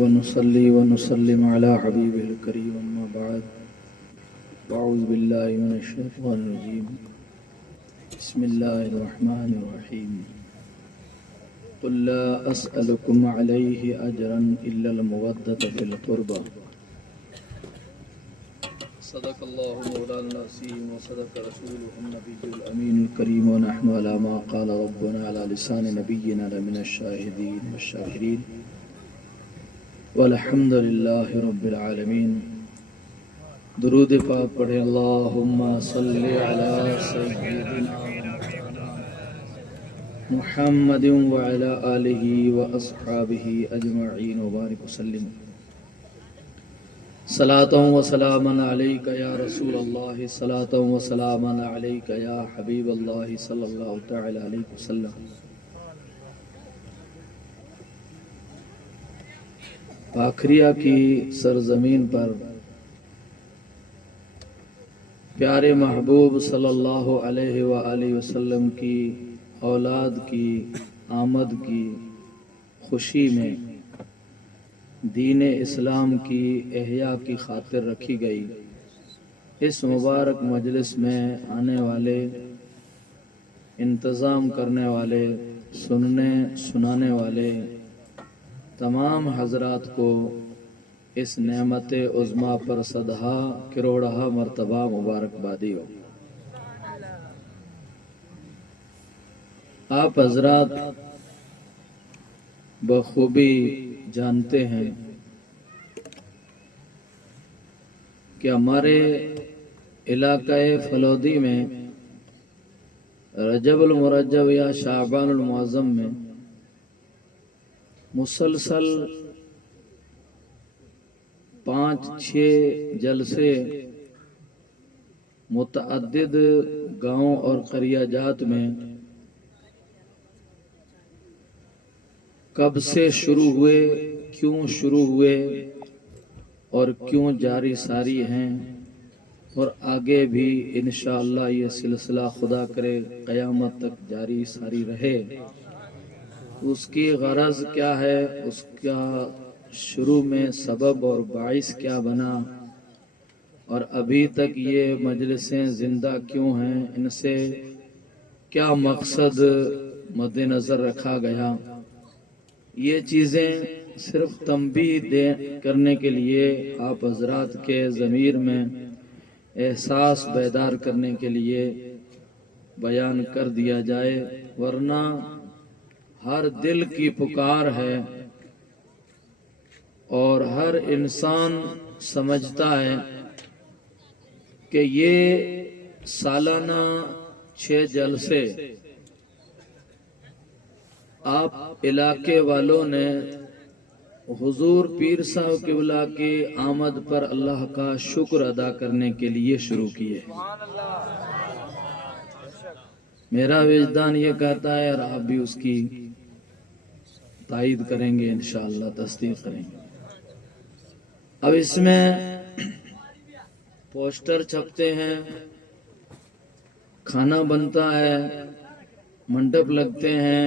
ونصلي ونسلم على حبيبه الكريم أما بعد وأعوذ بالله من الشيطان الرجيم بسم الله الرحمن الرحيم قل لا أسألكم عليه أجرا إلا المودة في القربى صدق الله مولانا العظيم وصدق رسوله النبي الأمين الكريم ونحن على ما قال ربنا على لسان نبينا لمن الشاهدين والشاكرين والحمد للہ رب العالمین۔ درود پاک پڑھے اللہم صلی علی سیدنا محمد وعلی آلہ واصحابہ اجمعین وبارک وسلم۔ صلاۃ و سلاما علیک یا رسول اللہ، صلاۃ و سلاما علیک یا حبیب اللہ صلی اللہ تعالی علیہ وسلم۔ پاکھریہ کی سرزمین پر پیارے محبوب صلی اللہ علیہ وآلہ وسلم کی اولاد کی آمد کی خوشی میں دین اسلام کی احیاء کی خاطر رکھی گئی اس مبارک مجلس میں آنے والے، انتظام کرنے والے، سنانے والے تمام حضرات کو اس نعمت عظمیٰ پر صدہا کروڑہا مرتبہ مبارکبادی ہو۔ آپ حضرات بخوبی جانتے ہیں کہ ہمارے علاقہ فلودی میں رجب المرجب یا شعبان المعظم میں مسلسل 5-6 جلسے متعدد گاؤں اور قریہ جات میں کب سے شروع ہوئے، کیوں شروع ہوئے اور کیوں جاری ساری ہیں، اور آگے بھی انشاءاللہ یہ سلسلہ خدا کرے قیامت تک جاری ساری رہے۔ اس کی غرض کیا ہے، اس کا شروع میں سبب اور باعث کیا بنا، اور ابھی تک یہ مجلسیں زندہ کیوں ہیں، ان سے کیا مقصد مد نظر رکھا گیا، یہ چیزیں صرف تنبیہ کرنے کے لیے، آپ حضرات کے ضمیر میں احساس بیدار کرنے کے لیے بیان کر دیا جائے، ورنہ ہر دل کی پکار ہے اور ہر انسان سمجھتا ہے کہ یہ سالانہ 6 جلسے آپ علاقے والوں نے حضور پیر صاحب قبلہ کی آمد پر اللہ کا شکر ادا کرنے کے لیے شروع کیے۔ میرا وجدان یہ کہتا ہے، اور آپ بھی اس کی تائید کریں گے انشاءاللہ، تصدیق کریں گے۔ اب اس میں پوسٹر چھپتے ہیں، کھانا بنتا ہے، منڈپ لگتے ہیں،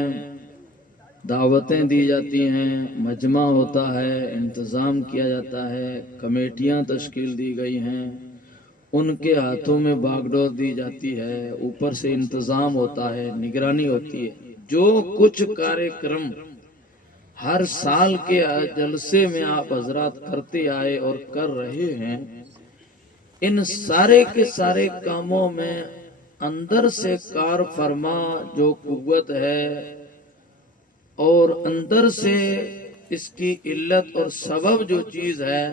دعوتیں دی جاتی ہیں، مجمع ہوتا ہے، انتظام کیا جاتا ہے، کمیٹیاں تشکیل دی گئی ہیں، ان کے ہاتھوں میں باغ ڈور دی جاتی ہے، اوپر سے انتظام ہوتا ہے، نگرانی ہوتی ہے۔ جو کچھ کارکرم ہر سال کے جلسے میں آپ حضرات کرتے آئے اور کر رہے ہیں، ان سارے کے سارے کاموں میں اندر سے کار فرما جو قوت ہے اور اندر سے اس کی علت اور سبب جو چیز ہے،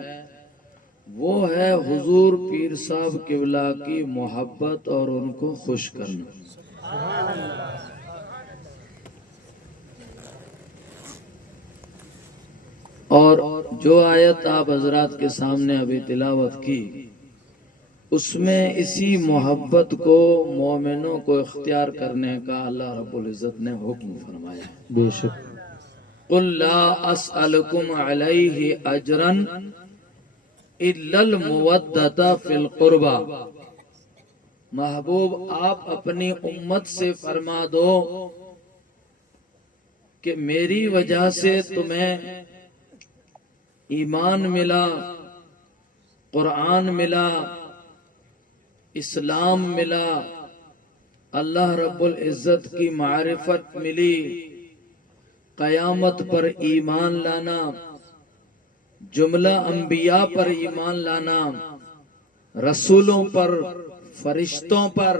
وہ ہے حضور پیر صاحب قبلہ کی محبت اور ان کو خوش کرنا۔ اور جو آیت آپ حضرات کے سامنے ابھی تلاوت کی، اس میں اسی محبت کو مومنوں کو اختیار کرنے کا اللہ رب العزت نے حکم فرمایا ہے۔ بے شک قل لا اسألکم علیہ اجرا الا المودۃ فی القربى، محبوب آپ اپنی امت سے فرما دو کہ میری وجہ سے تمہیں ایمان ملا، قرآن ملا، اسلام ملا، اللہ رب العزت کی معرفت ملی، قیامت پر ایمان لانا، جملہ انبیاء پر ایمان لانا، رسولوں پر، فرشتوں پر،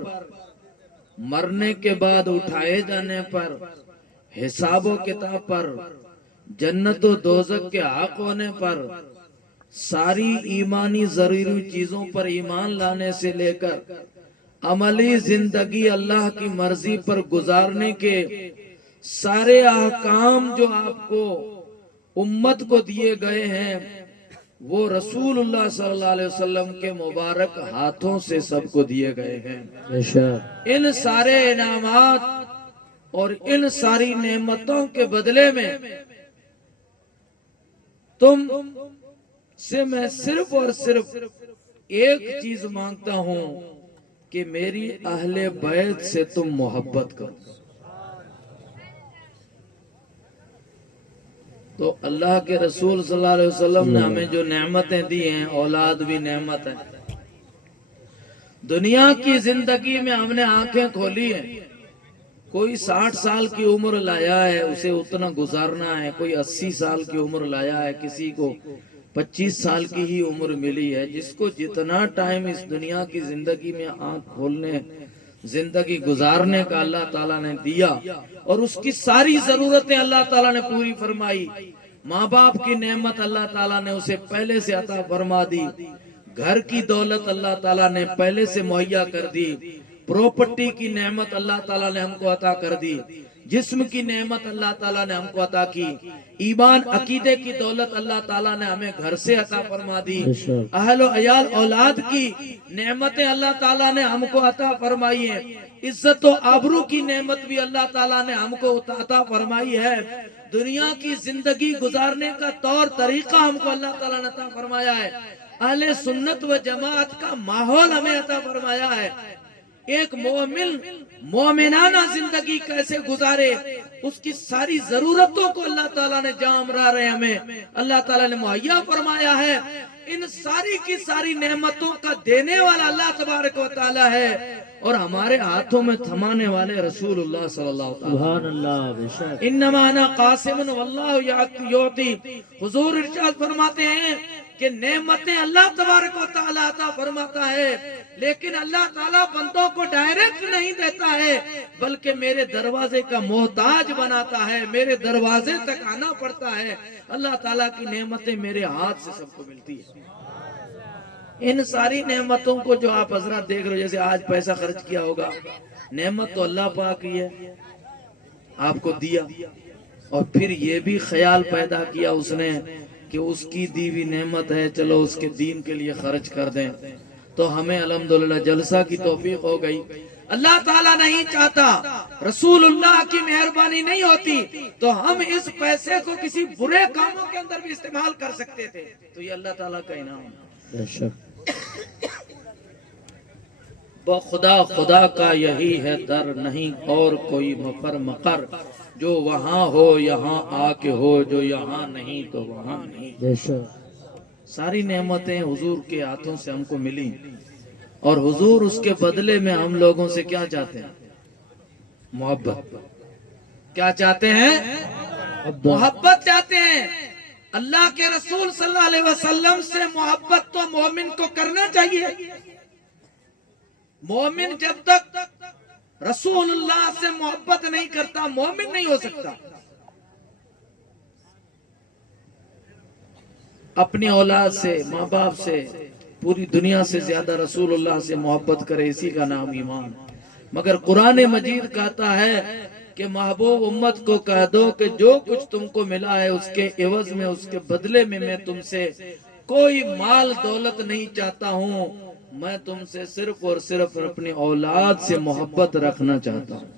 مرنے کے بعد اٹھائے جانے پر، حساب و کتاب پر، جنت و دوزخ کے حق ہونے پر، ساری ایمانی ضروری چیزوں پر ایمان لانے سے لے کر عملی زندگی اللہ کی مرضی پر گزارنے کے سارے احکام جو آپ کو امت کو دیے گئے ہیں، وہ رسول اللہ صلی اللہ علیہ وسلم کے مبارک ہاتھوں سے سب کو دیے گئے ہیں۔ ان سارے انعامات اور ان ساری نعمتوں کے بدلے میں تم سے میں صرف اور صرف ایک چیز مانگتا ہوں کہ میری اہل بیت سے تم محبت کرو۔ تو اللہ کے رسول صلی اللہ علیہ وسلم نے ہمیں جو نعمتیں دی ہیں، اولاد بھی نعمت ہے۔ دنیا کی زندگی میں ہم نے آنکھیں کھولی ہیں، کوئی 60 سال کی عمر لایا ہے، اسے اتنا گزارنا ہے، کوئی 80 سال کی عمر لایا ہے، کسی کو 25 سال کی ہی عمر ملی ہے۔ جس کو جتنا ٹائم اس دنیا کی زندگی میں آنکھ کھولنے، زندگی گزارنے کا اللہ تعالیٰ نے دیا، اور اس کی ساری ضرورتیں اللہ تعالیٰ نے پوری فرمائی۔ ماں باپ کی نعمت اللہ تعالیٰ نے اسے پہلے سے عطا فرما دی، گھر کی دولت اللہ تعالیٰ نے پہلے سے مہیا کر دی، پراپرٹی کی نعمت اللہ تعالیٰ نے ہم کو عطا کر دی، جسم کی نعمت اللہ تعالیٰ نے ہم کو عطا کی، ایمان عقیدے کی دولت اللہ تعالیٰ نے ہمیں گھر سے عطا فرما دی، اہل و عیال اولاد کی نعمتیں اللہ تعالیٰ نے ہم کو عطا فرمائی ہیں، عزت و آبرو کی نعمت بھی اللہ تعالیٰ نے ہم کو عطا فرمائی ہے، دنیا کی زندگی گزارنے کا طور طریقہ ہم کو اللہ تعالیٰ نے عطا فرمایا ہے، اہل سنت و جماعت کا ماحول ہمیں عطا فرمایا ہے۔ ایک مومن مومنانہ زندگی کیسے گزارے، اس کی ساری ضرورتوں کو اللہ تعالیٰ نے جہاں امرا رہے ہمیں اللہ تعالیٰ نے مہیا فرمایا ہے۔ ان ساری کی ساری نعمتوں کا دینے والا اللہ تبارک و تعالیٰ ہے، اور ہمارے ہاتھوں میں تھمانے والے رسول اللہ صلی اللہ علیہ وسلم۔ انما انا قاسم واللہ یعطی، حضور ارشاد فرماتے ہیں کہ نعمتیں اللہ تبارک و تعالیٰ عطا فرماتا ہے، لیکن اللہ تعالیٰ بندوں کو ڈائریکٹ نہیں دیتا ہے، بلکہ میرے دروازے کا محتاج بناتا ہے، میرے دروازے تک آنا پڑتا ہے۔ اللہ تعالیٰ کی نعمتیں میرے ہاتھ سے سب کو ملتی ہے۔ ان ساری نعمتوں کو جو آپ حضرات دیکھ رہے ہو، جیسے آج پیسہ خرچ کیا ہوگا، نعمت تو اللہ پاک ہی ہے، آپ کو دیا، اور پھر یہ بھی خیال پیدا کیا اس نے کہ اس کی دی ہوئی نعمت ہے، چلو اس کے دین کے لیے خرچ کر دیں، تو ہمیں الحمدللہ جلسہ کی توفیق ہو گئی۔ اللہ تعالیٰ نہیں چاہتا، رسول اللہ کی مہربانی نہیں ہوتی تو ہم اس پیسے کو کسی برے کاموں کے اندر بھی استعمال کر سکتے تھے، تو یہ اللہ تعالیٰ کا انعام ہے۔ خدا کا یہی ہے در، نہیں اور کوئی مفر مقر، جو وہاں ہو یہاں آ کے ہو، جو یہاں نہیں تو وہاں نہیں۔ ساری نعمتیں حضور کے ہاتھوں سے ہم کو ملی، اور حضور اس کے بدلے میں ہم لوگوں سے کیا چاہتے ہیں؟ محبت۔ کیا چاہتے ہیں؟ محبت چاہتے ہیں۔ اللہ کے رسول صلی اللہ علیہ وسلم سے محبت تو مومن کو کرنا چاہیے۔ مومن جب تک رسول اللہ سے محبت نہیں کرتا، مومن نہیں ہو سکتا۔ اپنی اولاد سے، ماں باپ سے، پوری دنیا سے زیادہ رسول اللہ سے محبت کرے، اسی کا نام ایمان۔ مگر قرآن مجید کہتا ہے کہ محبوب امت کو کہہ دو کہ جو کچھ تم کو ملا ہے اس کے عوض میں، اس کے بدلے میں تم سے کوئی مال دولت نہیں چاہتا ہوں، میں تم سے صرف اور صرف اپنی اولاد سے محبت رکھنا چاہتا ہوں۔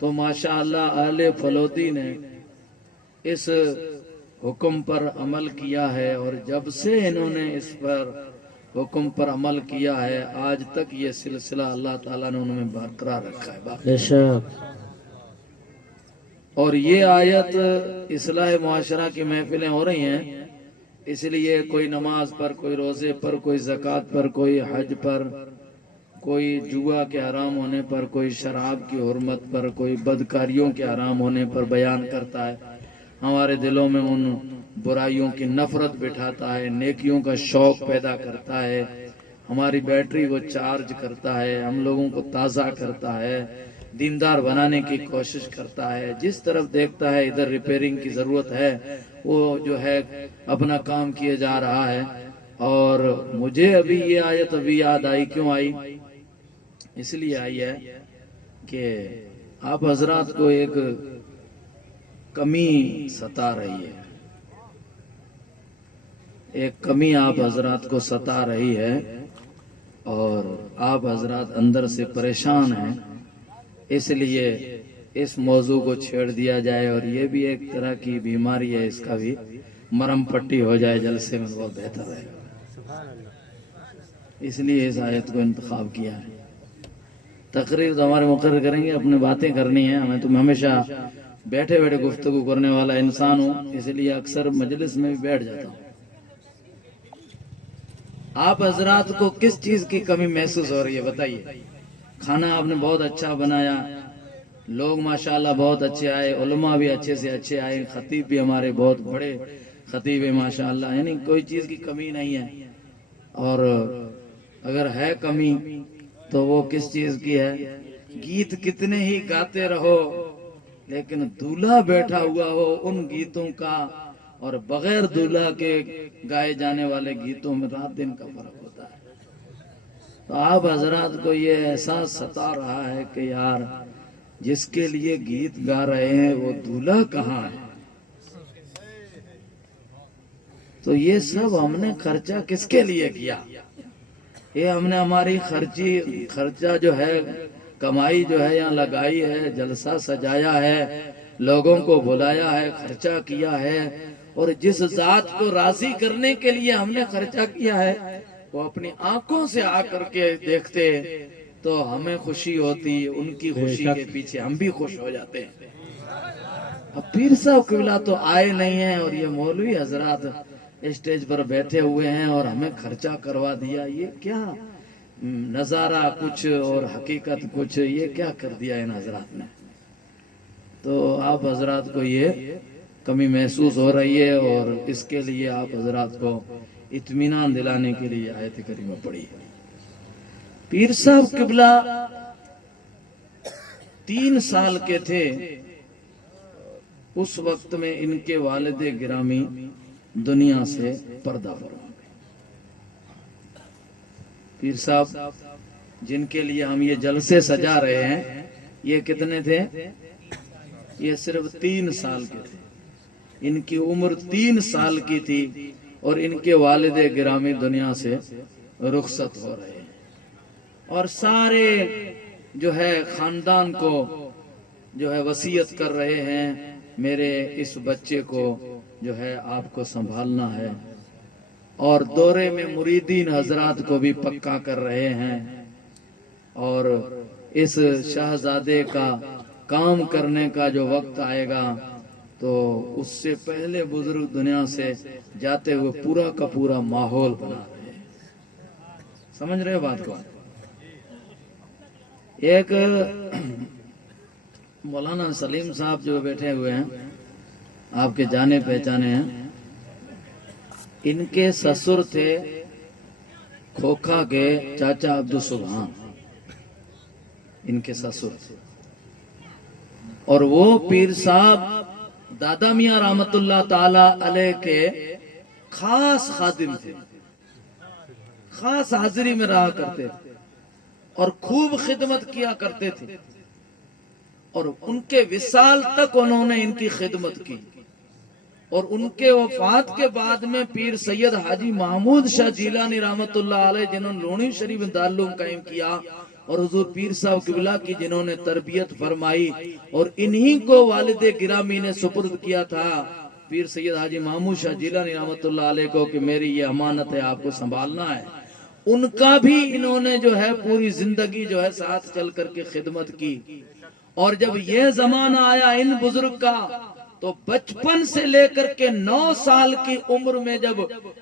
تو ماشاءاللہ اہل فلوتی نے اس حکم پر عمل کیا ہے، اور جب سے انہوں نے اس پر حکم پر عمل کیا ہے، آج تک یہ سلسلہ اللہ تعالیٰ نے انہوں نے برقرار رکھا ہے۔ اور یہ آیت اصلاح معاشرہ کی محفلیں ہو رہی ہیں، اس لیے کوئی نماز پر، کوئی روزے پر، کوئی زکوٰۃ پر، کوئی حج پر، کوئی جوا کے حرام ہونے پر، کوئی شراب کی حرمت پر، کوئی بدکاریوں کے حرام ہونے پر بیان کرتا ہے، ہمارے دلوں میں ان برائیوں کی نفرت بٹھاتا ہے، نیکیوں کا شوق پیدا کرتا ہے، ہماری بیٹری کو چارج کرتا ہے، ہم لوگوں کو تازہ کرتا ہے، دیندار بنانے کی کوشش کرتا ہے۔ جس طرف دیکھتا ہے ادھر ریپیرنگ کی ضرورت ہے، وہ جو ہے اپنا کام کیے جا رہا ہے۔ اور مجھے ابھی یہ آیت ابھی یاد آئی، کیوں آئی؟ اس لیے آئی ہے کہ آپ حضرات کو ایک کمی ستا رہی ہے، ایک کمی آپ حضرات کو ستا رہی ہے، اور آپ حضرات اندر سے پریشان ہیں، اس لیے اس موضوع کو چھیڑ دیا جائے، اور یہ بھی ایک طرح کی بیماری ہے، اس کا بھی مرم پٹی ہو جائے جلسے میں، بہت بہتر رہے گا۔ اس لیے اس آیت کو انتخاب کیا ہے۔ تقریر تو ہمارے مقرر کریں گے، اپنے باتیں کرنی ہیں ہمیں، تو میں ہمیشہ بیٹھے بیٹھے گفتگو کرنے والا انسان ہوں، اس لیے اکثر مجلس میں بھی بیٹھ جاتا ہوں۔ آپ حضرات کو کس چیز کی کمی محسوس ہو رہی ہے بتائیے؟ کھانا آپ نے بہت اچھا بنایا، لوگ ماشاءاللہ بہت اچھے آئے، علماء بھی اچھے سے اچھے آئے، خطیب بھی ہمارے بہت بڑے خطیب ہیں ماشاءاللہ، یعنی کوئی چیز کی کمی نہیں ہے۔ اور اگر ہے کمی تو وہ کس چیز کی ہے؟ گیت کتنے ہی گاتے رہو لیکن دولہا بیٹھا ہوا ہو ان گیتوں کا اور بغیر دولہا کے گائے جانے والے گیتوں میں رات دن کا فرق ہوتا ہے۔ تو آپ حضرات کو یہ احساس ستا رہا ہے کہ یار جس کے لیے گیت گا رہے ہیں وہ دولہا کہاں ہے؟ تو یہ سب ہم نے خرچہ کس کے لیے کیا؟ یہ ہم نے ہماری خرچہ جو ہے، کمائی جو ہے یہاں لگائی ہے، جلسہ سجایا ہے، لوگوں کو بلایا ہے، خرچہ کیا ہے، اور جس ذات کو راضی کرنے کے لیے ہم نے خرچہ کیا ہے وہ اپنی آنکھوں سے آ کر کے دیکھتے تو ہمیں خوشی ہوتی، ان کی خوشی کے پیچھے ہم بھی خوش ہو جاتے ہیں۔ اب پیر صاحب قبلہ تو آئے نہیں ہیں اور یہ مولوی حضرات اسٹیج پر بیٹھے ہوئے ہیں اور ہمیں خرچہ کروا دیا، یہ کیا نظارہ کچھ اور حقیقت کچھ، یہ کیا کر دیا ان حضرات نے؟ تو آپ حضرات کو یہ کمی محسوس ہو رہی ہے، اور اس کے لیے آپ حضرات کو اطمینان دلانے کے لیے آیت کریمہ پڑھی ہے۔ پیر صاحب قبلہ 3 سال کے تھے، اس وقت میں ان کے والد گرامی دنیا سے پردہ فرما گئے۔ پیر صاحب جن کے لیے ہم یہ جلسے سجا رہے ہیں، یہ کتنے تھے؟ یہ صرف 3 سال کے تھے، ان کی عمر 3 سال کی تھی، اور ان کے والد گرامی دنیا سے رخصت ہو رہے ہیں، اور سارے جو ہے خاندان کو جو ہے وصیت کر رہے ہیں، میرے اس بچے کو جو ہے آپ کو سنبھالنا ہے، اور دورے میں مریدین حضرات کو بھی پکا کر رہے ہیں، اور اس شہزادے کا کام کرنے کا جو وقت آئے گا تو اس سے پہلے بزرگ دنیا سے جاتے ہوئے پورا کا پورا ماحول بنا رہے ہیں۔ سمجھ رہے بات کو؟ ایک مولانا سلیم صاحب جو بیٹھے ہوئے ہیں، آپ کے جانے پہچانے ہیں، ان کے سسر تھے کھوکھا کے چاچا عبدالسبحان، ان کے سسر تھے، اور وہ پیر صاحب دادا میاں رحمت اللہ تعالی علیہ کے خاص خادم تھے، خاص حاضری میں رہا کرتے تھے اور خوب خدمت کیا کرتے تھے، اور ان کے وصال تک انہوں نے ان کی خدمت کی، اور ان کے وفات کے بعد میں پیر سید حاجی محمود شاہ جیلانی رحمت اللہ علیہ جنہوں نے لونی شریف میں دارالعلوم قائم کیا، اور حضور پیر صاحب قبلہ کی جنہوں نے تربیت فرمائی، اور انہی کو والد گرامی نے سپرد کیا تھا پیر سید حاجی محمود شاہ جیلانی رحمت اللہ علیہ کو کہ میری یہ امانت ہے، آپ کو سنبھالنا ہے۔ ان کا بھی انہوں نے جو ہے پوری زندگی جو ہے ساتھ چل کر کے خدمت کی، اور جب یہ زمانہ آیا ان بزرگ کا تو بچپن سے لے کر کے 9 سال کی عمر میں جب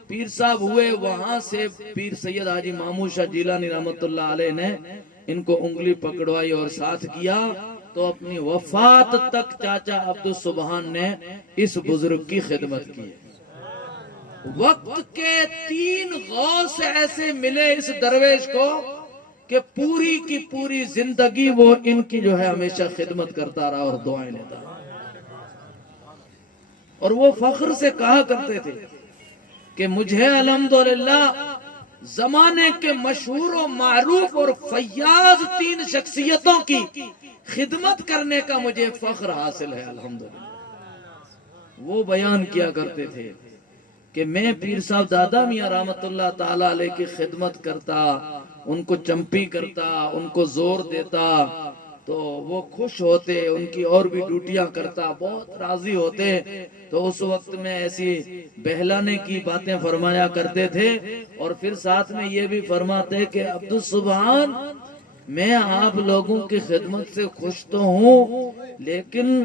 پیر صاحب ہوئے، وہاں سے پیر سید حاجی مامو شاہ جیلانی رحمت اللہ علیہ نے ان کو انگلی پکڑوائی اور ساتھ کیا، تو اپنی وفات تک چاچا عبدالسبحان نے اس بزرگ کی خدمت کی۔ وقت کے 3 غوث ایسے ملے اس درویش کو کہ پوری کی پوری زندگی وہ ان کی جو ہے ہمیشہ خدمت کرتا رہا اور دعائیں لیتا رہا۔ اور وہ فخر سے کہا کرتے تھے کہ مجھے الحمدللہ زمانے کے مشہور و معروف اور فیاض 3 شخصیتوں کی خدمت کرنے کا مجھے فخر حاصل ہے الحمدللہ۔ وہ بیان کیا کرتے تھے کہ میں پیر صاحب دادا میاں رحمت اللہ تعالی علیہ کی خدمت کرتا، ان کو چمپی کرتا، ان کو زور دیتا تو وہ خوش ہوتے، ان کی اور بھی ڈیوٹیاں کرتا، بہت راضی ہوتے۔ تو اس وقت میں ایسی بہلانے کی باتیں فرمایا کرتے تھے، اور پھر ساتھ میں یہ بھی فرماتے کہ عبدالسبحان میں آپ لوگوں کی خدمت سے خوش تو ہوں، لیکن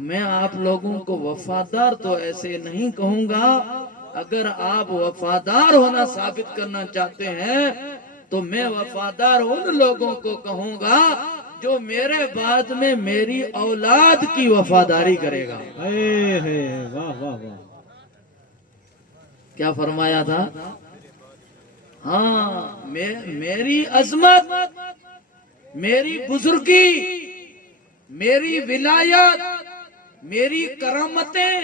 میں آپ لوگوں کو وفادار تو ایسے نہیں کہوں گا، اگر آپ وفادار ہونا ثابت کرنا چاہتے ہیں تو میں وفادار ان لوگوں کو کہوں گا جو میرے بعد میں میری اولاد کی وفاداری کرے گا۔ واہ واہ واہ، کیا فرمایا تھا؟ ہاں، میری عظمت، میری بزرگی، میری ولایت، میری کرامتیں،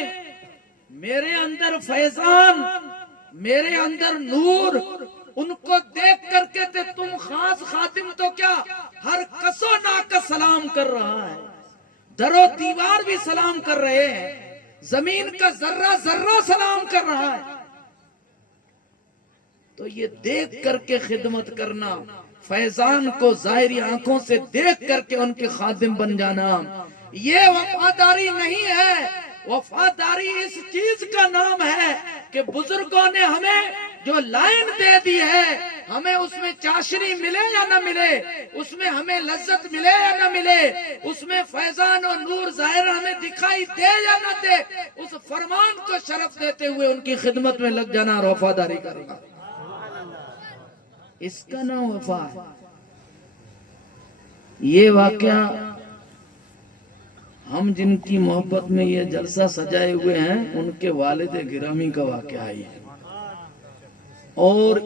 میرے اندر فیضان، میرے اندر نور، ان کو دیکھ کر کے تم خاص خادم تو کیا ہر کس و ناکس سلام کر رہا ہے، در و دیوار بھی سلام کر رہے ہیں، زمین کا ذرہ ذرہ سلام کر رہا ہے۔ تو یہ دیکھ کر کے خدمت کرنا، فیضان کو ظاہری آنکھوں سے دیکھ کر کے ان کے خادم بن جانا، یہ وفاداری نہیں ہے۔ وفاداری اس چیز کا نام ہے کہ بزرگوں نے ہمیں جو لائن دے دی ہے، ہمیں اس میں چاشنی ملے یا نہ ملے، اس میں ہمیں لذت ملے یا نہ ملے، اس میں فیضان اور نور ظاہر ہمیں دکھائی دے یا نہ دے، اس فرمان کو شرف دیتے ہوئے ان کی خدمت میں لگ جانا اور وفاداری کرنا، اس کا نام وفا ہے۔ یہ واقعہ ہم جن کی محبت میں یہ جلسہ سجائے ہوئے ہیں ان کے والد گرامی کا واقعہ ہے، اور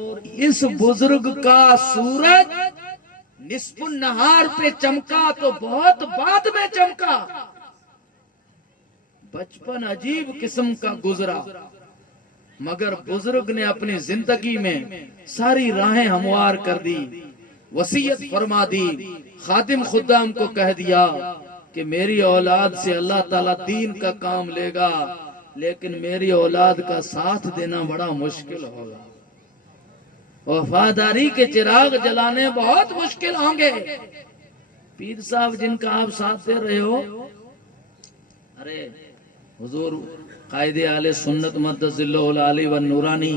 اس بزرگ کا سورج نصف النہار پہ چمکا تو بہت بعد میں چمکا، بچپن عجیب قسم کا گزرا، مگر بزرگ نے اپنی زندگی میں ساری راہیں ہموار کر دی، وصیت فرما دی، خادم خدام کو کہہ دیا کہ میری اولاد سے اللہ تعالیٰ دین کا کام لے گا، لیکن میری اولاد کا ساتھ دینا بڑا مشکل ہوگا، وفاداری کے چراغ جلانے بہت مشکل ہوں گے۔ پیر صاحب جن کا آپ ساتھ دے رہے ہو، ارے حضور قائد اہل سنت مقدس اللہ العلی و نورانی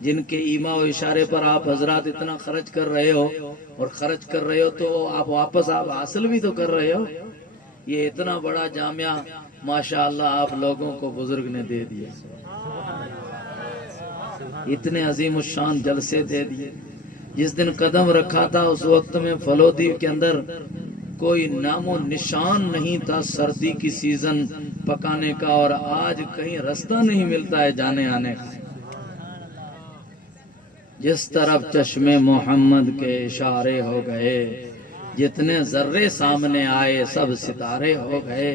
جن کے ایما و اشارے پر آپ حضرات اتنا خرچ کر رہے ہو، اور خرچ کر رہے ہو تو آپ واپس آپ حاصل بھی تو کر رہے ہو، یہ اتنا بڑا جامعہ ماشاءاللہ آپ لوگوں کو بزرگ نے دے دیا، اتنے عظیم الشان جلسے دے دیے۔ جس دن قدم رکھا تھا اس وقت میں فلودی کے اندر کوئی نام و نشان نہیں تھا سردی کی سیزن پکانے کا، اور آج کہیں رستہ نہیں ملتا ہے جانے آنے کا۔ جس طرف چشم محمد کے اشارے ہو گئے، جتنے ذرے سامنے آئے سب ستارے ہو گئے۔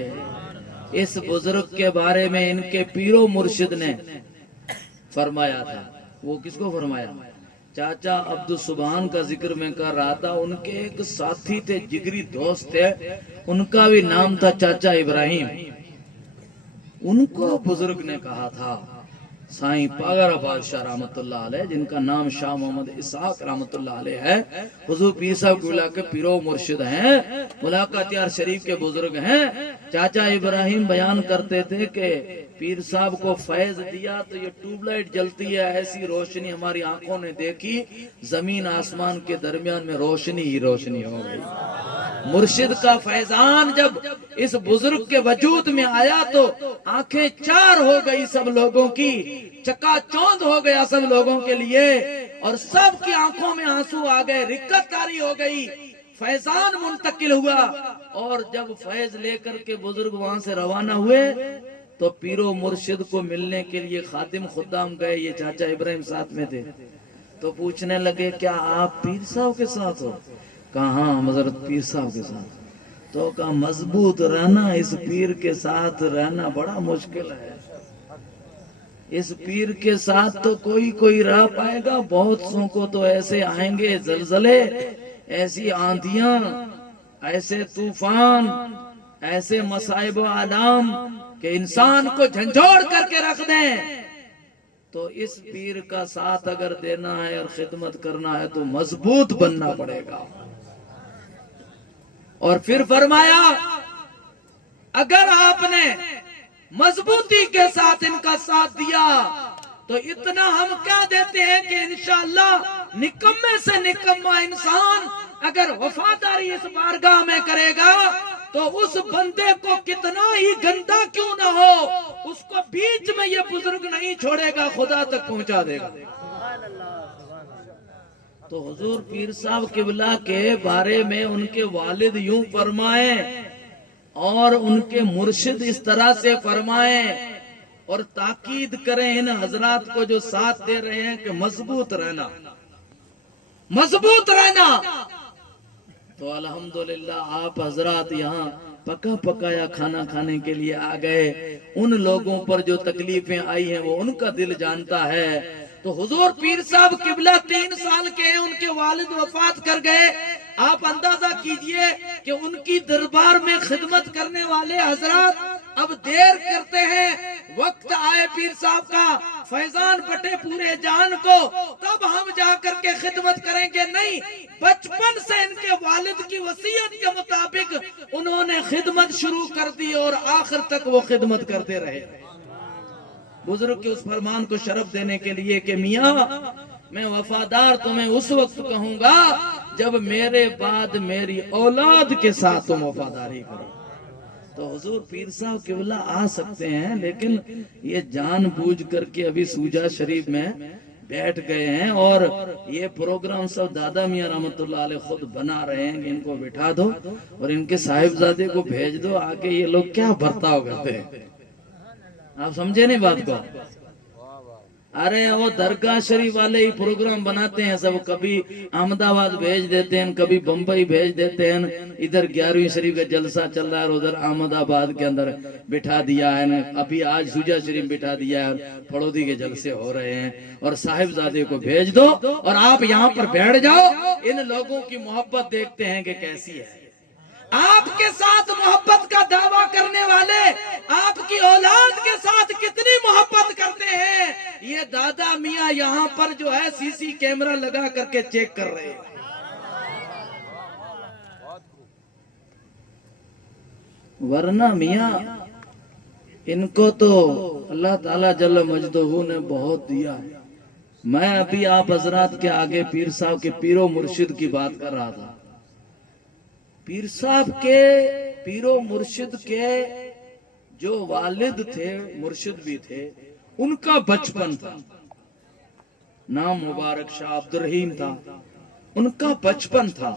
اس بزرگ کے بارے میں ان کے پیر و مرشد نے فرمایا تھا، وہ کس کو فرمایا؟ چاچا عبدالسبحان کا ذکر میں کر رہا تھا، ان کے ایک ساتھی تھے، جگری دوست تھے، ان کا بھی نام تھا چاچا ابراہیم۔ ان کو بزرگ نے کہا تھا، سائیں پاگرا بادشاہ رحمت اللہ علیہ جن کا نام شاہ محمد اسحاق رحمت اللہ علیہ ہے، حضور پیر صاحب کو کے پیرو مرشد ہیں، ملاقاتیار شریف کے بزرگ ہیں۔ چاچا ابراہیم بیان کرتے تھے کہ پیر صاحب کو فیض دیا تو یہ ٹیوب لائٹ جلتی ہے، ایسی روشنی ہماری آنکھوں نے دیکھی، زمین آسمان کے درمیان میں روشنی ہی روشنی ہو گئی۔ مرشد کا فیضان جب اس بزرگ کے وجود میں آیا تو آنکھیں چار ہو گئی سب لوگوں کی، چکا چوند ہو گیا سب لوگوں کے لیے، اور سب کی آنکھوں میں آنسو آ گئے، رکت طاری ہو گئی، فیضان منتقل ہوا۔ اور جب فیض لے کر کے بزرگ وہاں سے روانہ ہوئے تو پیرو مرشد کو ملنے کے لیے خادم خدام گئے، یہ چاچا ابراہیم ساتھ میں تھے، تو پوچھنے لگے کیا آپ پیر صاحب کے ساتھ ہو؟ کہا ہاں حضرت پیر صاحب کے ساتھ۔ تو کہا مضبوط رہنا، اس پیر کے ساتھ رہنا بڑا مشکل ہے، اس پیر کے ساتھ تو کوئی رہ پائے گا، بہت سو کو تو ایسے آئیں گے زلزلے، ایسی آندیاں، ایسے طوفان، ایسے مصائب و آلام کہ انسان کو جھنجھوڑ کر کے رکھ دیں۔ تو اس پیر کا ساتھ اگر دینا ہے اور خدمت کرنا ہے تو مضبوط بننا پڑے گا۔ اور پھر فرمایا اگر آپ نے مضبوطی کے ساتھ ان کا ساتھ دیا تو اتنا ہم کیا دیتے ہیں کہ انشاءاللہ نکمے سے نکما انسان اگر وفاداری اس بارگاہ میں کرے گا تو اس بندے کو کتنا ہی گندا کیوں نہ ہو اس کو بیچ میں یہ بزرگ نہیں چھوڑے گا، خدا تک پہنچا دے گا۔ تو حضور پیر صاحب قبلہ کے بارے میں ان کے والد یوں فرمائیں اور ان کے مرشد اس طرح سے فرمائیں اور تاکید کریں ان حضرات کو جو ساتھ دے رہے ہیں کہ مضبوط رہنا، مضبوط رہنا۔ تو الحمدللہ آپ حضرات یہاں پکا پکایا کھانا کھانے کے لیے آ گئے، ان لوگوں پر جو تکلیفیں آئی ہیں وہ ان کا دل جانتا ہے۔ تو حضور پیر صاحب قبلہ 3 سال کے ہیں، ان کے والد وفات کر گئے۔ آپ اندازہ کیجئے کہ ان کی دربار میں خدمت کرنے والے حضرات اب دیر کرتے ہیں، وقت آئے پیر صاحب کا فیضان بٹے پورے جان کو تب ہم جا کر کے خدمت کریں گے، نہیں، بچپن سے ان کے والد کی وصیت کے مطابق انہوں نے خدمت شروع کر دی اور آخر تک وہ خدمت کرتے رہے۔ بزرگ کے اس فرمان کو شرف دینے کے لیے کہ میاں میں وفادار تمہیں اس وقت کہوں گا جب میرے بعد میری اولاد کے ساتھ تم وفاداری کرو۔ تو حضور پیر صاحب قبلہ آ سکتے ہیں لیکن یہ جان بوجھ کر کے ابھی سوجا شریف میں بیٹھ گئے ہیں اور یہ پروگرام سب دادا میاں رحمت اللہ علیہ خود بنا رہے ہیں کہ ان کو بٹھا دو اور ان کے صاحبزادے کو بھیج دو، آگے یہ لوگ کیا برتاؤ کرتے ہیں۔ آپ سمجھے نہیں بات کو؟ ارے وہ درگاہ شریف والے ہی پروگرام بناتے ہیں، سب کبھی احمد آباد بھیج دیتے ہیں، کبھی بمبئی بھیج دیتے ہیں، ادھر 11ویں شریف کا جلسہ چل رہا ہے اور ادھر احمد آباد کے اندر بٹھا دیا ہے، ابھی آج سوجا شریف بٹھا دیا ہے، پڑودی کے جلسے ہو رہے ہیں، اور صاحبزادے کو بھیج دو اور آپ یہاں پر بیٹھ جاؤ، ان لوگوں کی محبت دیکھتے ہیں کہ کیسی ہے۔ آپ کے ساتھ محبت کا دعویٰ کرنے والے آپ کی اولاد کے ساتھ کتنی محبت کرتے ہیں، یہ دادا میاں یہاں پر جو ہے سی سی کیمرہ لگا کر کے چیک کر رہے ہیں۔ ورنہ میاں ان کو تو اللہ تعالیٰ جل مجدہ نے بہت دیا ہے۔ میں ابھی آپ حضرات کے آگے پیر صاحب کے پیرو مرشد کی بات کر رہا تھا۔ پیر صاحب کے پیرو مرشد کے جو والد تھے مرشد بھی تھے، ان کا بچپن تھا، نام مبارک شاہ عبد الرحیم تھا، ان کا بچپن تھا،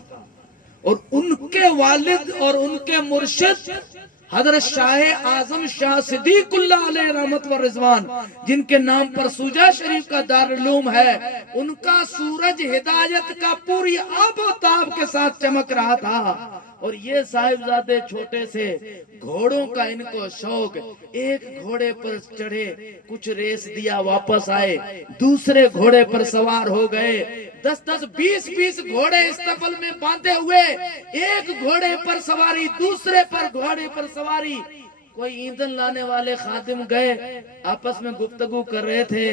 اور ان کے والد اور ان کے مرشد حضرت شاہ اعظم شاہ صدیق اللہ علیہ رحمت و رضوان جن کے نام پر سوجا شریف کا دارالعلوم ہے، ان کا سورج ہدایت کا پوری آب و تاب کے ساتھ چمک رہا تھا، اور یہ صاحبزادے چھوٹے سے گھوڑوں کا ان کو شوق، ایک گھوڑے پر چڑھے، کچھ ریس دیا، واپس آئے، دوسرے گھوڑے پر سوار ہو گئے، 10-10 20-20 گھوڑے استقبال میں باندھے ہوئے، ایک گھوڑے پر سواری، دوسرے پر گھوڑے پر سواری۔ کوئی ایندھن لانے والے خادم گئے، آپس میں گفتگو کر رہے تھے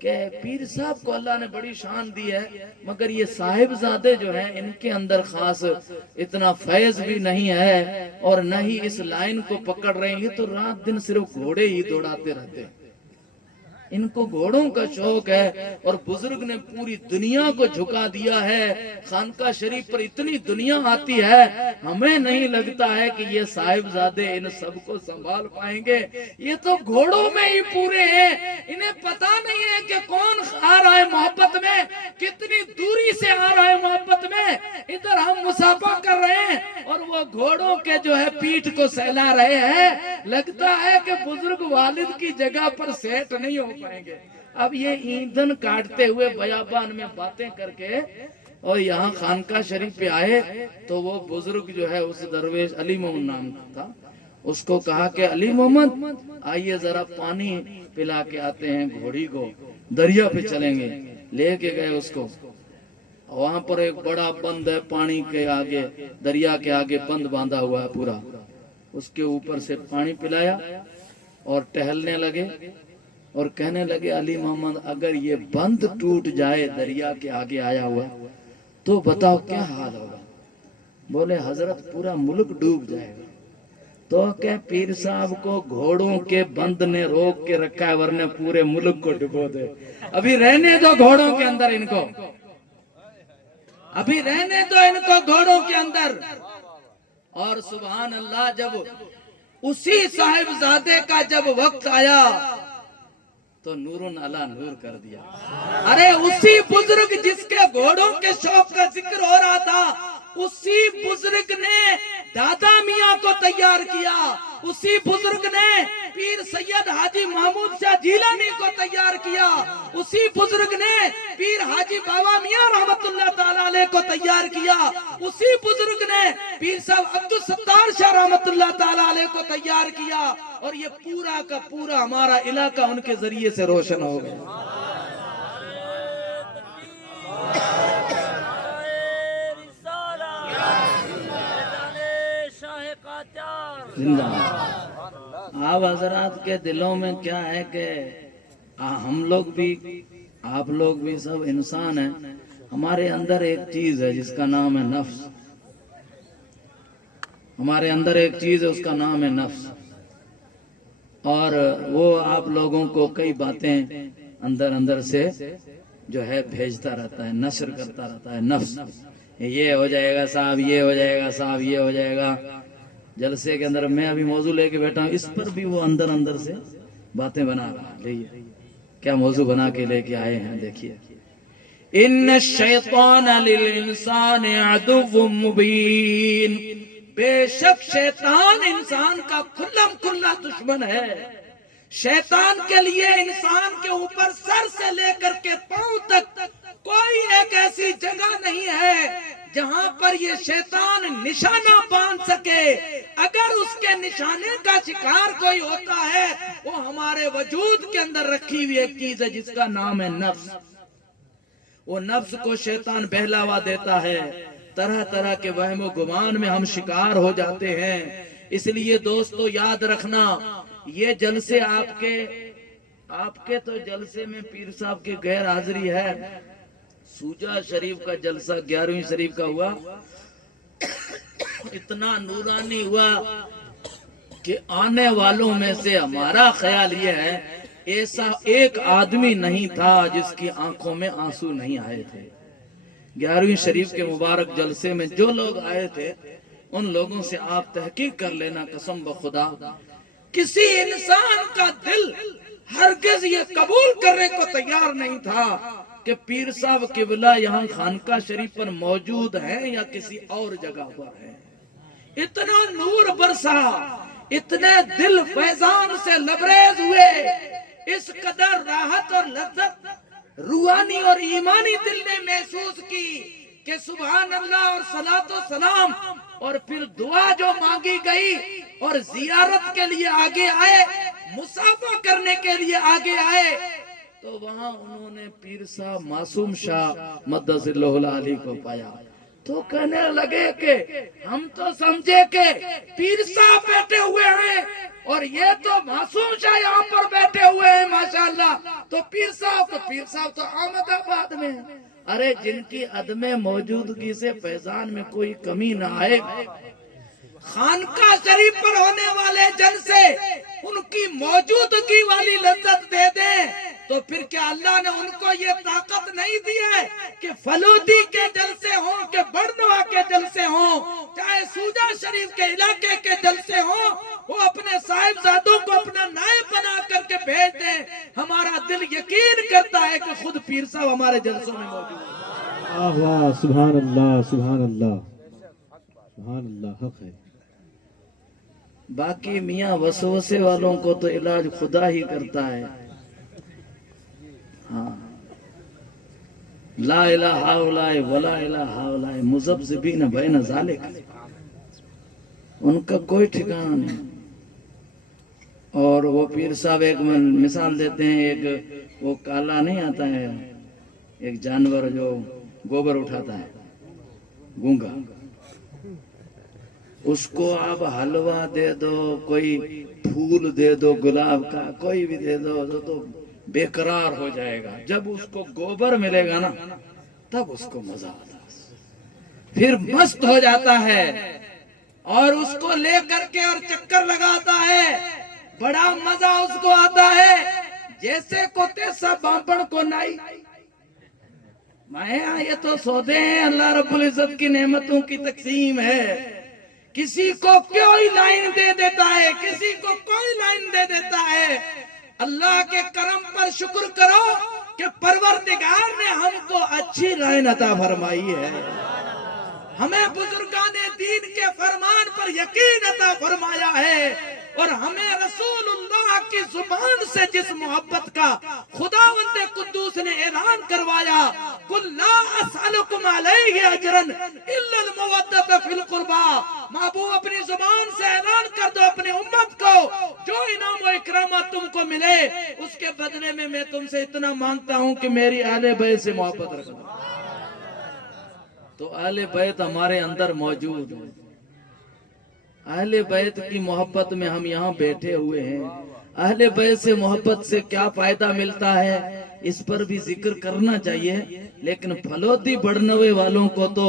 کہ پیر صاحب کو اللہ نے بڑی شان دی ہے مگر یہ صاحبزادے جو ہیں ان کے اندر خاص اتنا فیض بھی نہیں ہے اور نہ ہی اس لائن کو پکڑ رہے ہیں، یہ تو رات دن صرف گھوڑے ہی دوڑاتے رہتے ہیں، ان کو گھوڑوں کا شوق ہے اور بزرگ نے پوری دنیا کو جھکا دیا ہے. خانقاہ شریف پر اتنی دنیا آتی ہے, ہمیں نہیں لگتا ہے کہ یہ صاحبزادے ان سب کو سنبھال پائیں گے. یہ تو گھوڑوں میں ہی پورے ہیں, انہیں پتا نہیں ہے کہ کون آ رہا ہے محبت میں, کتنی دوری سے آ رہا ہے محبت میں. ادھر ہم مسافہ کر رہے ہیں اور وہ گھوڑوں کے جو ہے پیٹھ کو سہلا رہے ہیں. لگتا ہے کہ بزرگ والد کی جگہ پر سیٹ نہیں ہو پائیں گے. اب یہ ایندھن کاٹتے ہوئے بیابان میں باتیں کر کے اور یہاں خانقاہ شریف پہ آئے تو وہ بزرگ جو ہے اس درویش علی محمد نام تھا, اس کو کہا کہ علی محمد آئیے ذرا پانی پلا کے آتے ہیں گھوڑی کو, دریا پہ چلیں گے. لے کے گئے اس کو, وہاں پر ایک بڑا بند ہے پانی کے آگے, دریا کے آگے بند باندھا ہوا ہے پورا, اس کے اوپر سے پانی پلایا اور ٹہلنے لگے اور کہنے لگے علی محمد اگر یہ بند ٹوٹ جائے دریا کے آگے آیا ہوا تو بتاؤ کیا حال ہوگا. بولے حضرت پورا ملک ڈوب جائے گا. تو کہ پیر صاحب کو گھوڑوں کے بند نے روک کے رکھا ہے ورنہ پورے ملک کو ڈبو دے. ابھی رہنے دو گھوڑوں کے اندر ان کو, ابھی رہنے دو ان کو گھوڑوں کے اندر. اور سبحان اللہ جب اسی صاحبزادے کا جب وقت آیا تو نورن علی نور کر دیا. ارے اسی بزرگ جس کے گھوڑوں کے شوق کا ذکر ہو رہا تھا, اسی بزرگ نے دادا میاں کو تیار کیا, اسی بزرگ نے پیر سید حاجی محمود شاہ جیلانی کو تیار کیا, اسی بزرگ نے پیر حاجی بابا میاں رحمت اللہ تعالی علیہ کو تیار کیا, اسی بزرگ نے پیر صاحب عبدالستار شاہ رحمت اللہ تعالی علیہ کو تیار کیا. اور یہ پورا کا پورا ہمارا علاقہ ان کے ذریعے سے روشن ہو گیا. زندہ آپ حضرات کے دلوں میں کیا ہے کہ ہم لوگ بھی آپ لوگ بھی سب انسان ہیں. ہمارے اندر ایک چیز ہے جس کا نام ہے نفس. ہمارے اندر ایک چیز ہے اس کا نام ہے نفس, اور وہ آپ لوگوں کو کئی باتیں اندر اندر سے جو ہے بھیجتا رہتا ہے, نشر کرتا رہتا ہے. نفس یہ ہو جائے گا صاحب, یہ ہو جائے گا صاحب, یہ ہو جائے گا. جلسے کے اندر میں ابھی موضوع لے کے بیٹھا ہوں, اس پر بھی وہ اندر اندر سے باتیں بنا رہا ہے. کیا موضوع بنا کے لے کے آئے ہیں دیکھیے. ان الشیطان للانسان عدو مبین, بے شک شیطان انسان کا کھلم کھلا دشمن ہے. شیطان کے لیے انسان کے اوپر سر سے لے کر کے پاؤں تک کوئی ایک ایسی جگہ نہیں ہے جہاں پر یہ شیطان نشانہ باندھ سکے. اگر اس کے نشانے کا شکار کوئی ہوتا ہے وہ ہمارے وجود کے اندر رکھی ہوئی ایک چیز ہے جس کا نام ہے نفس. وہ نفس کو شیطان بہلاوا دیتا ہے, طرح طرح کے وہم و گمان میں ہم شکار ہو جاتے ہیں. اس لیے دوستو یاد رکھنا, یہ جلسے آپ کے تو جلسے میں پیر صاحب کی غیر حاضری ہے. سوجا شریف کا جلسہ 11ویں شریف کا ہوا, اتنا نورانی ہوا کہ آنے والوں میں سے ہمارا خیال یہ ہے ایسا ایک آدمی نہیں تھا جس کی آنکھوں میں آنسو نہیں آئے تھے. 11ویں شریف کے مبارک جلسے میں جو لوگ آئے تھے ان لوگوں سے آپ تحقیق کر لینا, قسم بخدا کسی انسان کا دل ہرگز یہ قبول کرنے کو تیار نہیں تھا کہ پیر صاحب قبلہ یہاں خانقاہ شریف پر موجود ہیں یا کسی اور جگہ پر ہیں. اتنا نور برسا, اتنے دل فیضان سے لبریز ہوئے, اس قدر راحت اور لذت روحانی اور ایمانی دل نے محسوس کی کہ سبحان اللہ اور صلاۃ و سلام. اور پھر دعا جو مانگی گئی اور زیارت کے لیے آگے آئے, مصافحہ کرنے کے لیے آگے آئے, تو وہاں انہوں نے پیر صاحب معصوم شاہ مدث اللہ العلی کو پایا. تو کہنے لگے کہ ہم تو سمجھے کہ پیر صاحب بیٹھے ہوئے ہیں اور یہ تو معصوم شاہ یہاں پر بیٹھے ہوئے ہیں ماشاءاللہ. تو پیر صاحب تو احمد آباد میں ہیں. ارے جن کی عدم موجودگی سے فیضان میں کوئی کمی نہ آئے, خانقاہ شریف پر ہونے والے جلسے ان کی موجودگی والی لذت دے دیں تو پھر کیا اللہ نے ان کو یہ طاقت نہیں دی ہے کہ فلودی کے جلسے ہوں کہ بڑنوا کے جلسے ہوں چاہے سوجا شریف کے علاقے کے جلسے ہوں وہ اپنے صاحبزادوں کو اپنا نائب بنا کر کے بھیج دیں؟ ہمارا دل یقین کرتا ہے کہ خود پیر صاحب ہمارے جلسوں میں موجود ہیں۔ واہ واہ، سبحان اللہ سبحان اللہ سبحان اللہ، حق ہے۔ باقی میاں وسوسے والوں کو تو علاج خدا ہی کرتا ہے۔ ہاں، لا الہ الا ولا الہ الا مذبذبین بین ذالک، ان کا کوئی ٹھکانہ نہیں۔ اور وہ پیر صاحب ایک مثال دیتے ہیں، ایک وہ کالا نہیں آتا ہے، ایک جانور جو گوبر اٹھاتا ہے، گونگا، اس کو آپ حلوہ دے دو، کوئی پھول دے دو گلاب کا، کوئی بھی دے دو تو بے قرار ہو جائے گا۔ جب اس کو گوبر ملے گا نا تب اس کو مزہ آتا ہے، پھر مست ہو جاتا ہے اور اس کو لے کر کے اور چکر لگاتا ہے، بڑا مزہ اس کو آتا ہے، جیسے کو تیسا بامپن کو نائی۔ یہ تو سودے ہیں، اللہ رب العزت کی نعمتوں کی تقسیم ہے۔ کسی کو کوئی لائن دے دیتا ہے، کسی کو کوئی لائن دے دیتا ہے۔ اللہ کے کرم پر شکر کرو کہ پروردگار نے ہم کو اچھی لائن عطا فرمائی ہے، ہمیں بزرگان دین کے فرمان پر یقین عطا فرمایا ہے، اور ہمیں رسول اللہ کی زبان سے جس محبت کا خداوند قدوس نے اعلان کروایا، قُلْ لَا أَسْأَلُكُمْ عَلَيْهِ أَجْرًا إِلَّا الْمَوَدَّةَ فِي الْقُرْبَى، محبوب اپنی زبان سے اعلان کر دو اپنی امت کو، جو انعام و اکرامات تم کو ملے اس کے بدلے میں میں تم سے اتنا مانگتا ہوں کہ میری اہل بیت سے محبت رکھنا۔ تو اہل بیت ہمارے اندر موجود ہے، اہل بیت کی محبت میں ہم یہاں بیٹھے ہوئے ہیں۔ اہل بیت سے محبت سے کیا فائدہ ملتا ہے اس پر بھی ذکر کرنا چاہیے، لیکن پھلوتی بڑھنوے والوں کو تو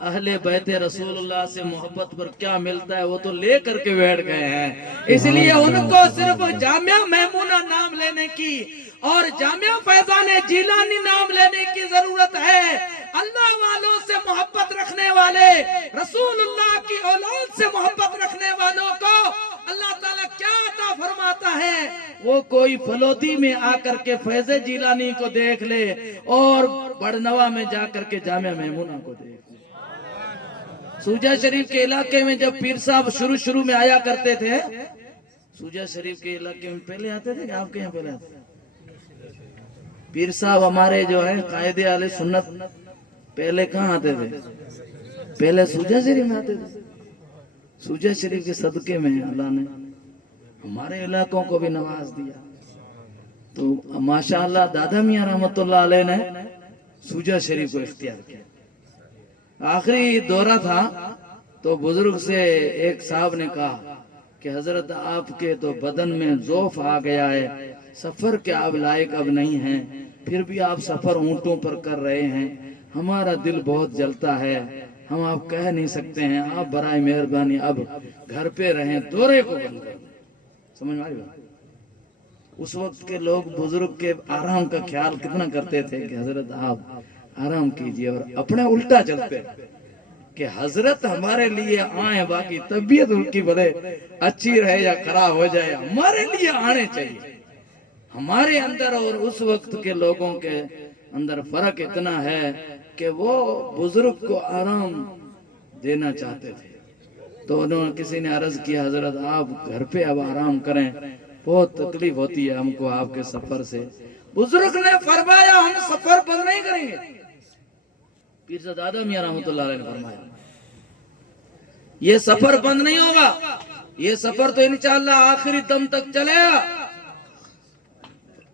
اہل بیت رسول اللہ سے محبت پر کیا ملتا ہے وہ تو لے کر کے بیٹھ گئے ہیں۔ اس لیے ان کو صرف جامعہ میمونہ نام لینے کی اور جامعہ فیضان جیلانی نام لینے کی ضرورت ہے۔ اللہ والوں سے محبت رکھنے والے، رسول اللہ کی اولاد سے محبت رکھنے والوں کو اللہ تعالیٰ کیا عطا فرماتا ہے؟ وہ کوئی فلوتی میں آ کر کے فیض جیلانی کو دیکھ لے اور بڑنوا میں جا کر کے جامعہ میمونہ کو دیکھ لے۔ سوجا شریف کے علاقے میں جب پیر صاحب شروع میں آیا کرتے تھے، سوجا شریف کے علاقے میں پہلے آتے تھے کہ آپ کے یہاں پہلے آتے تھے؟ پیر صاحب ہمارے جو ہیں قائد اہل سنت پہلے کہاں آتے تھے؟ پہلے سوجا شریف میں آتے تھے۔ سوجا شریف کے صدقے میں اللہ نے ہمارے علاقوں کو بھی نواز دیا۔ تو ماشاءاللہ دادا میاں رحمت اللہ علیہ نے سوجا شریف کو اختیار کیا۔ آخری دورہ تھا تو بزرگ سے ایک صاحب نے کہا کہ حضرت آپ کے تو بدن میں ضعف آ گیا ہے، سفر کے آپ لائق اب نہیں ہیں، پھر بھی آپ سفر اونٹوں پر کر رہے ہیں، ہمارا دل بہت جلتا ہے، ہم آپ کہہ نہیں سکتے ہیں، آپ برائے مہربانی اب گھر پہ رہیں، دورے کو بند کر دیں۔ سمجھ میں آئی بات؟ اس وقت کے لوگ بزرگ کے آرام کا خیال کتنا کرتے تھے کہ حضرت آپ آرام کیجئے، اور اپنے الٹا چلتے کہ حضرت ہمارے لیے آئیں، باقی طبیعت ان کی بھلے اچھی رہے یا خراب ہو جائے ہمارے لیے آنے چاہیے۔ ہمارے اندر اور اس وقت کے لوگوں کے اندر فرق اتنا ہے کہ وہ بزرگ کو آرام دینا چاہتے تھے۔ تو کسی نے عرض کیا حضرت آپ گھر پہ اب آرام کریں، بہت تکلیف ہوتی ہے ہم کو آپ کے سفر سے۔ بزرگ نے فرمایا ہم سفر بند نہیں کریں گے۔ پیر صاحب دادا میاں رحمت اللہ علیہ نے فرمایا یہ سفر بند نہیں ہوگا، یہ سفر تو انشاءاللہ آخری دم تک چلے گا،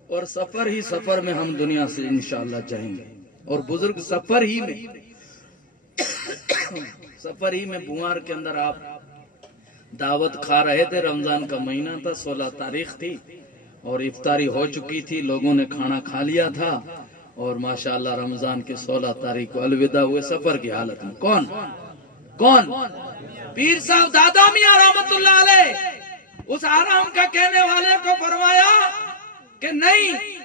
اور سفر ہی سفر میں ہم دنیا سے انشاءاللہ جائیں گے۔ اور بزرگ سفر ہی میں بوار کے اندر آپ دعوت کھا رہے تھے۔ رمضان کا مہینہ تھا، 16 تاریخ تھی اور افطاری ہو چکی تھی، لوگوں نے کھانا کھا لیا تھا، اور ماشاءاللہ رمضان کے 16 تاریخ کو الوداع ہوئے سفر کی حالت میں۔ کون؟ پیر صاحب دادا میاں رحمت اللہ علیہ اس آرام کا کہنے والے کو فرمایا کہ نہیں،